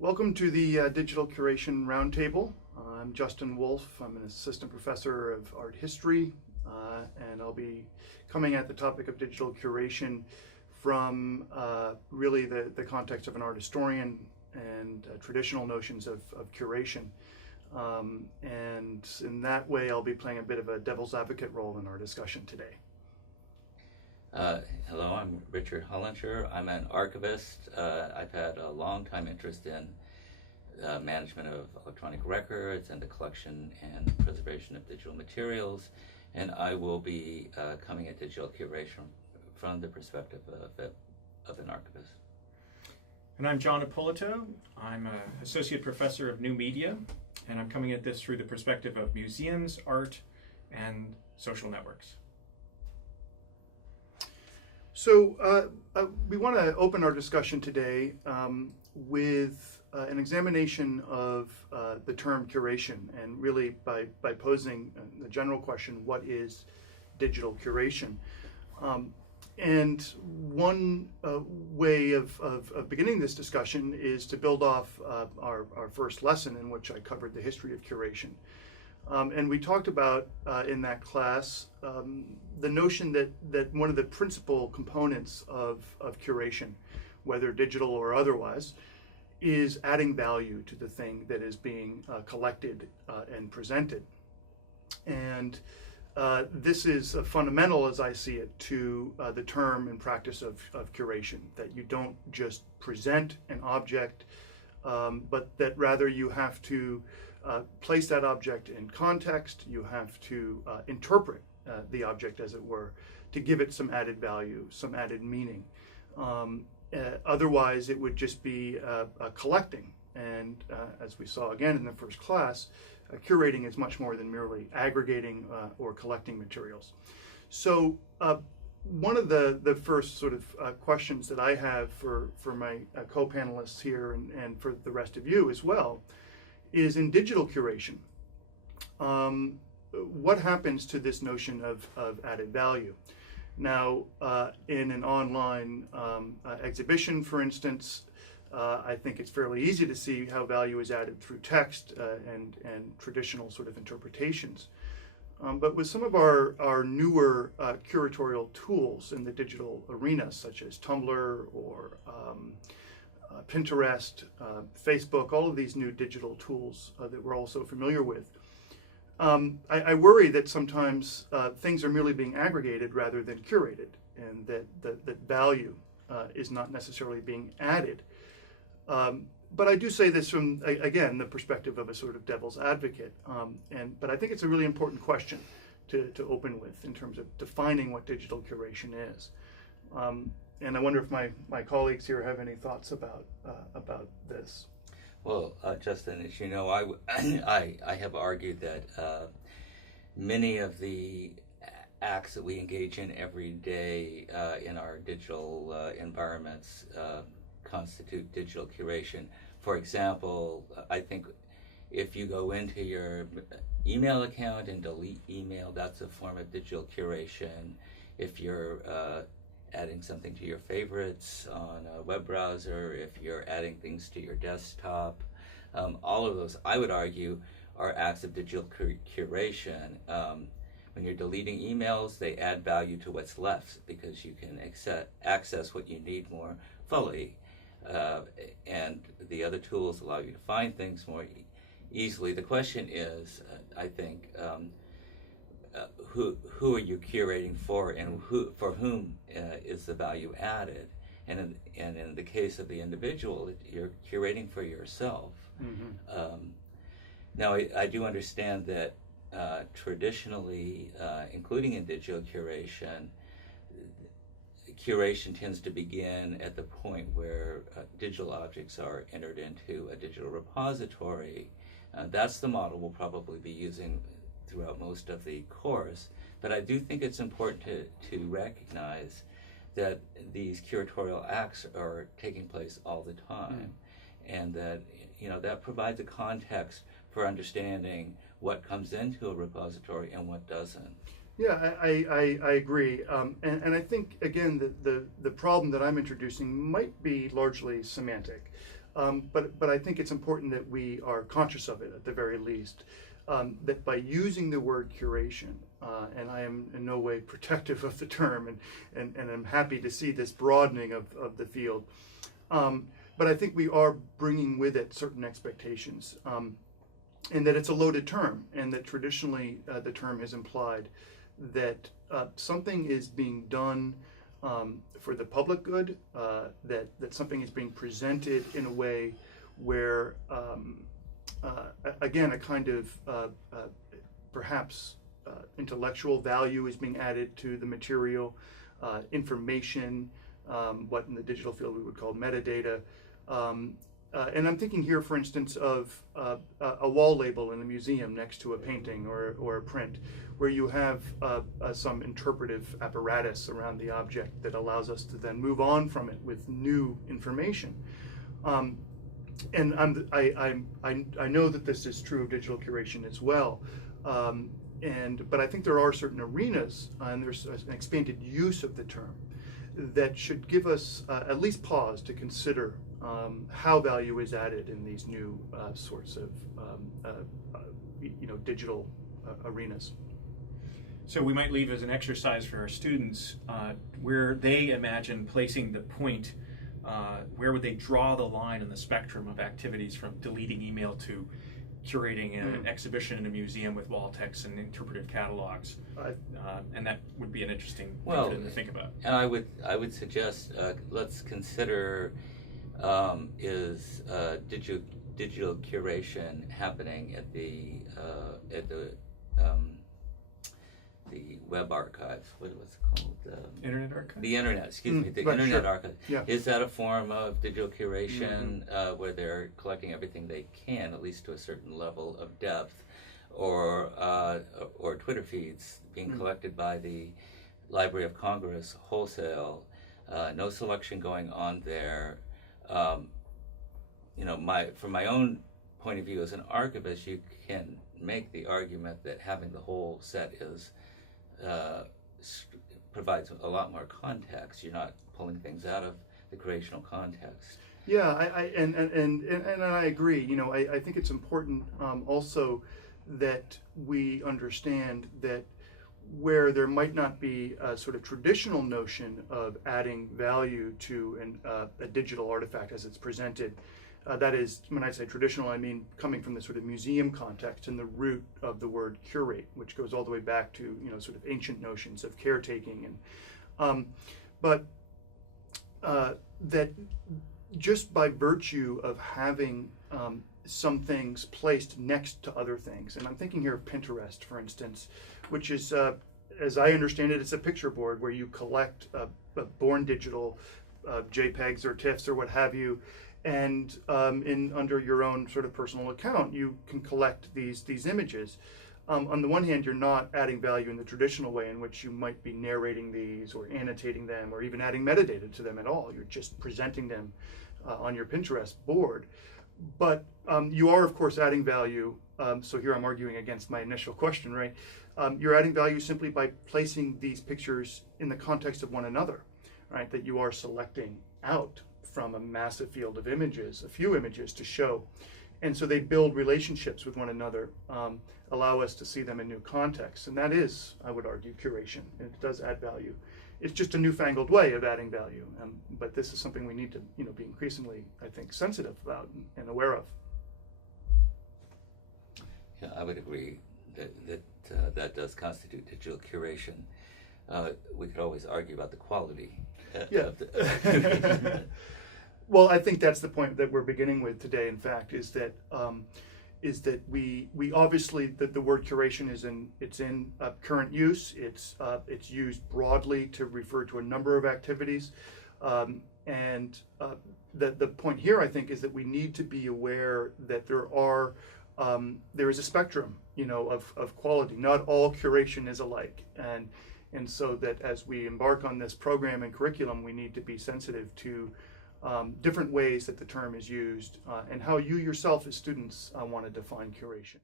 Welcome to the Digital Curation Roundtable. I'm Justin Wolff. I'm an assistant professor of art history, and I'll be coming at the topic of digital curation from really the context of an art historian and traditional notions of curation. And in that way, I'll be playing a bit of a devil's advocate role in our discussion today. Hello, I'm Richard Hollinger. I'm an archivist. I've had a long time interest in management of electronic records and the collection and preservation of digital materials, and I will be coming at digital curation from the perspective of an archivist. And I'm John Ippolito. I'm an associate professor of new media, and I'm coming at this through the perspective of museums, art, and social networks. So we want to open our discussion today with an examination of the term curation, and really by posing the general question, what is digital curation? And one way of beginning this discussion is to build off our first lesson, in which I covered the history of curation. And we talked about in that class the notion that one of the principal components of curation, whether digital or otherwise, is adding value to the thing that is being collected and presented. And this is fundamental, as I see it, to the term and practice of curation, that you don't just present an object, but that rather you have to place that object in context. You have to interpret the object, as it were, to give it some added value, some added meaning. Otherwise, it would just be collecting. And as we saw again in the first class, curating is much more than merely aggregating or collecting materials. So one of the first sort of questions that I have for my co-panelists here and for the rest of you as well is, in digital curation, what happens to this notion of added value? Now, in an online exhibition, for instance, I think it's fairly easy to see how value is added through text and traditional sort of interpretations. But with some of our newer curatorial tools in the digital arena, such as Tumblr or Pinterest, Facebook, all of these new digital tools that we're all so familiar with, I worry that sometimes things are merely being aggregated rather than curated, and that value is not necessarily being added. But I do say this from, again, the perspective of a sort of devil's advocate. But I think it's a really important question to open with in terms of defining what digital curation is. And I wonder if my colleagues here have any thoughts about this. Well, Justin, as you know, I have argued that many of the acts that we engage in every day in our digital environments constitute digital curation. For example, I think if you go into your email account and delete email, that's a form of digital curation. If you're adding something to your favorites on a web browser, if you're adding things to your desktop, all of those, I would argue, are acts of digital curation. When you're deleting emails, they add value to what's left because you can access what you need more fully. And the other tools allow you to find things more easily. The question is, I think, who are you curating for, and for whom is the value added? And in the case of the individual, you're curating for yourself. Mm-hmm. Now, I do understand that traditionally, including in digital curation tends to begin at the point where digital objects are entered into a digital repository. That's the model we'll probably be using throughout most of the course. But I do think it's important to recognize that these curatorial acts are taking place all the time, and that that provides a context for understanding what comes into a repository and what doesn't. Yeah, I agree, and I think again the problem that I'm introducing might be largely semantic. but I think it's important that we are conscious of it at the very least. That by using the word curation, and I am in no way protective of the term, and I'm happy to see this broadening of the field, but I think we are bringing with it certain expectations, and that it's a loaded term, and that traditionally the term has implied that something is being done for the public good, that something is being presented in a way where again, a kind of perhaps intellectual value is being added to the material, information, what in the digital field we would call metadata. And I'm thinking here, for instance, of a wall label in a museum next to a painting or a print, where you have some interpretive apparatus around the object that allows us to then move on from it with new information. And I know that this is true of digital curation as well, but I think there are certain arenas, and there's an expanded use of the term that should give us at least pause to consider how value is added in these new sorts of digital arenas. So we might leave as an exercise for our students where they imagine placing the point. Where would they draw the line in the spectrum of activities from deleting email to curating an exhibition in a museum with wall text and interpretive catalogs? And that would be an interesting thing for them to think about. And I would suggest let's consider is digital curation happening at the web archive? What's it called? Internet archive? The internet, excuse me, the right, internet sure. archive. Yeah. Is that a form of digital curation where they're collecting everything they can, at least to a certain level of depth, or Twitter feeds being collected by the Library of Congress wholesale, no selection going on there? From my own point of view as an archivist, you can make the argument that having the whole set provides a lot more context. You're not pulling things out of the creational context. Yeah, and I agree. I think it's important also that we understand that where there might not be a sort of traditional notion of adding value to a digital artifact as it's presented, that is, when I say traditional, I mean coming from the sort of museum context and the root of the word curate, which goes all the way back to sort of ancient notions of caretaking, but that just by virtue of having some things placed next to other things, and I'm thinking here of Pinterest, for instance, which is, as I understand it, it's a picture board where you collect born digital JPEGs or TIFFs or what have you, and under your own sort of personal account, you can collect these images. On the one hand, you're not adding value in the traditional way in which you might be narrating these or annotating them or even adding metadata to them at all. You're just presenting them on your Pinterest board. But you are, of course, adding value. So here I'm arguing against my initial question, right? You're adding value simply by placing these pictures in the context of one another, right? That you are selecting out from a massive field of images, a few images to show. And so they build relationships with one another, allow us to see them in new contexts. And that is, I would argue, curation. And it does add value. It's just a newfangled way of adding value. But this is something we need to be increasingly, I think, sensitive about and aware of. Yeah, I would agree that does constitute digital curation. We could always argue about the quality. Well, I think that's the point that we're beginning with today. In fact, is that we obviously the word curation is in current use. It's used broadly to refer to a number of activities, and the point here, I think, is that we need to be aware that there is a spectrum, of quality. Not all curation is alike, and so that as we embark on this program and curriculum, we need to be sensitive to different ways that the term is used and how you yourself as students want to define curation.